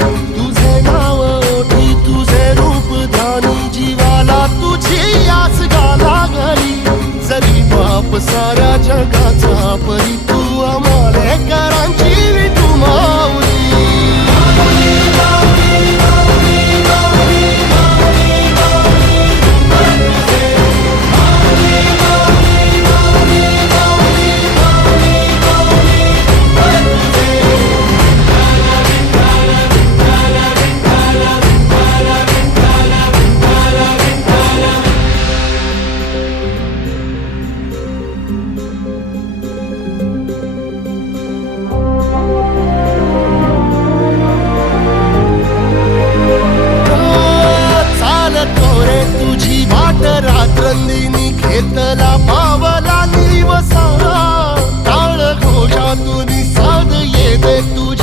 Thank you. virtude